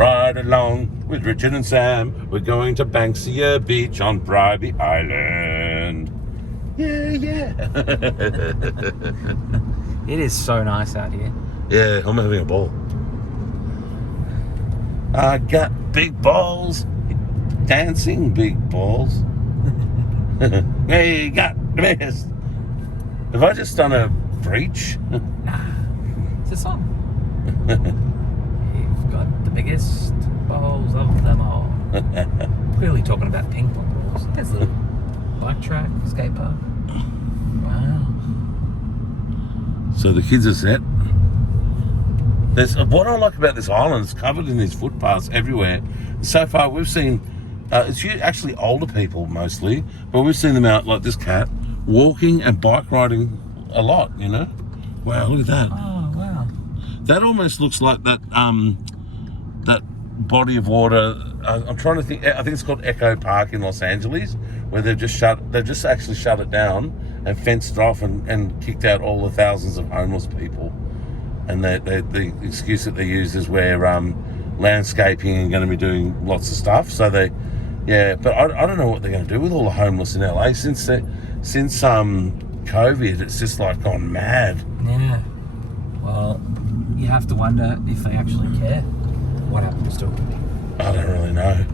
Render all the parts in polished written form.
Ride along with Richard and Sam. We're going to Banksia Beach on Bribie Island. Yeah. It is so nice out here. Yeah, I'm having a ball. I got big balls, dancing big balls. Hey, got the best. Have I just done a breach? Nah, it's a song. You've got the biggest balls of them all. Clearly talking about ping pong balls. There's a little bike track, skate park. Wow. So the kids are set. There's what I like about this island. It's covered in these footpaths everywhere. So far, we've seen it's actually older people mostly, but we've seen them out like this cat walking and bike riding a lot. You know, wow, look at that. Oh wow. That almost looks like that that body of water. I'm trying to think. I think it's called Echo Park in Los Angeles, where they've just actually shut it down and fenced it off and kicked out all the thousands of homeless people. And the excuse that they use is where landscaping and going to be doing lots of stuff. So but I don't know what they're going to do with all the homeless in LA since COVID. It's just like gone mad. Yeah. Well, you have to wonder if they actually care what happens to them. I don't really know.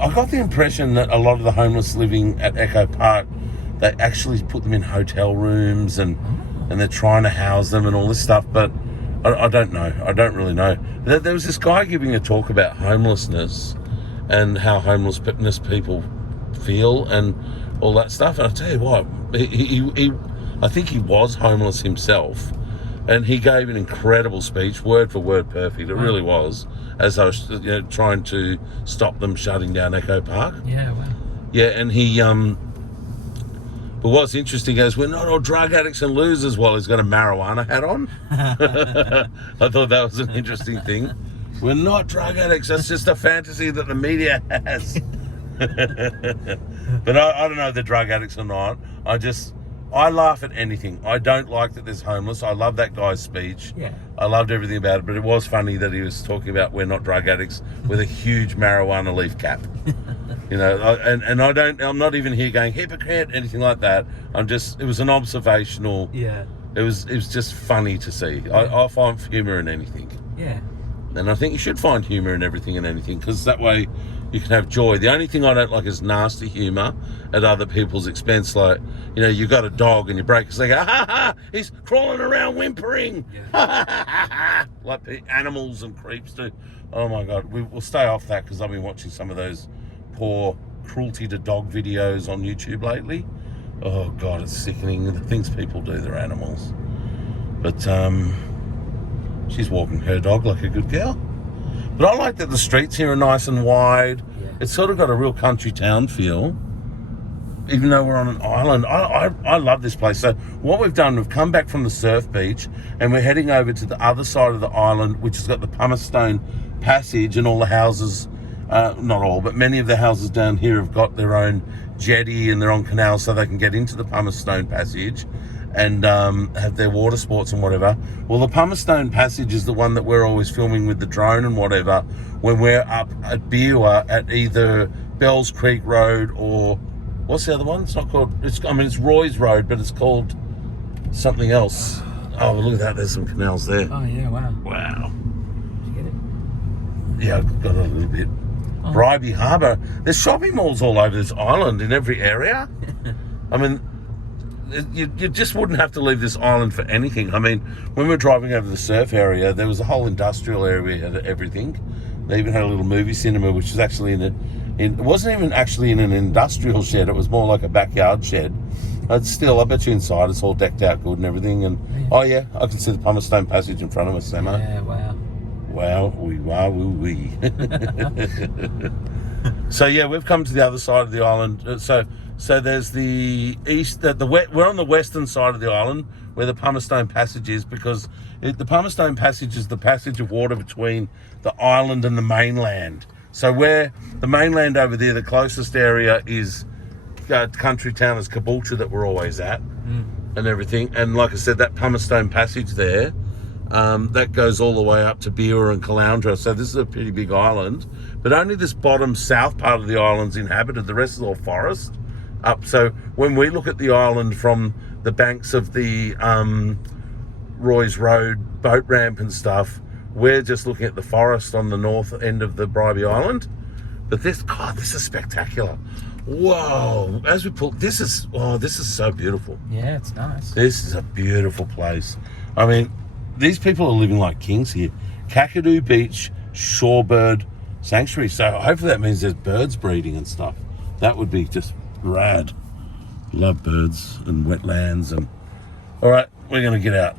I got the impression that a lot of the homeless living at Echo Park, they actually put them in hotel rooms and they're trying to house them and all this stuff, but I don't know. I don't really know. There was this guy giving a talk about homelessness and how homelessness people feel and all that stuff. And I tell you what, I think he was homeless himself, and he gave an incredible speech, word for word perfect. It really was, as I was trying to stop them shutting down Echo Park. Yeah, wow. Yeah, and he but what's interesting is we're not all drug addicts and losers while he's got a marijuana hat on. I thought that was an interesting thing. We're not drug addicts. That's just a fantasy that the media has. But I don't know if they're drug addicts or not. I laugh at anything. I don't like that there's homeless. I love that guy's speech. Yeah. I loved everything about it, but it was funny that he was talking about we're not drug addicts with a huge marijuana leaf cap. I'm not even here going hypocrite, anything like that. It was an observational. Yeah. It was just funny to see. I find humour in anything. Yeah. And I think you should find humour in everything and anything, because that way you can have joy. The only thing I don't like is nasty humour at other people's expense. Like, you got a dog and you break his leg, he's crawling around whimpering. Yeah. Like animals and creeps do. Oh my God, we'll stay off that, because I've been watching some of those poor cruelty to dog videos on YouTube lately. Oh God, it's sickening, the things people do to their animals. But she's walking her dog like a good girl. But I like that the streets here are nice and wide. Yeah. It's sort of got a real country town feel, even though we're on an island. I love this place. So what we've done, we've come back from the surf beach and we're heading over to the other side of the island, which has got the pumice stone passage, and all the houses, not all, but many of the houses down here have got their own jetty and their own canal, so they can get into the pumice stone passage and have their water sports and whatever. Well, the pumice stone passage is the one that we're always filming with the drone and whatever when we're up at Bribie at either Bells Creek Road or what's the other one? It's not called. It's Roy's Road, but it's called something else. Oh, well, look at that. There's some canals there. Oh yeah, wow. Wow. Did you get it? Yeah, I've got a little bit. Oh. Bribie Harbour. There's shopping malls all over this island in every area. I mean, you just wouldn't have to leave this island for anything. I mean, when we were driving over the surf area, there was a whole industrial area and everything. They even had a little movie cinema, which was actually it wasn't even actually in an industrial shed. It was more like a backyard shed. But still, I bet you inside it's all decked out good and everything. And oh yeah, I can see the pumice stone passage in front of us, Samo. Yeah, wow. Wow, wee. So yeah, we've come to the other side of the island. So there's the east, we're on the western side of the island where the pumice stone passage is, because the pumice stone passage is the passage of water between the island and the mainland. So where the mainland over there, the closest area is country town is Caboolture that we're always at and everything. And like I said, that pumice stone passage there, That goes all the way up to Beera and Caloundra. So this is a pretty big island, but only this bottom south part of the island's inhabited. The rest is all forest up. So when we look at the island from the banks of the Roy's Road boat ramp and stuff, we're just looking at the forest on the north end of the Bribie Island. But this is spectacular. Whoa! As we pull, this is so beautiful. Yeah, it's nice. This is a beautiful place. I mean, these people are living like kings here. Kakadu Beach Shorebird Sanctuary. So hopefully that means there's birds breeding and stuff. That would be just rad. Love birds and wetlands and. All right, we're gonna get out.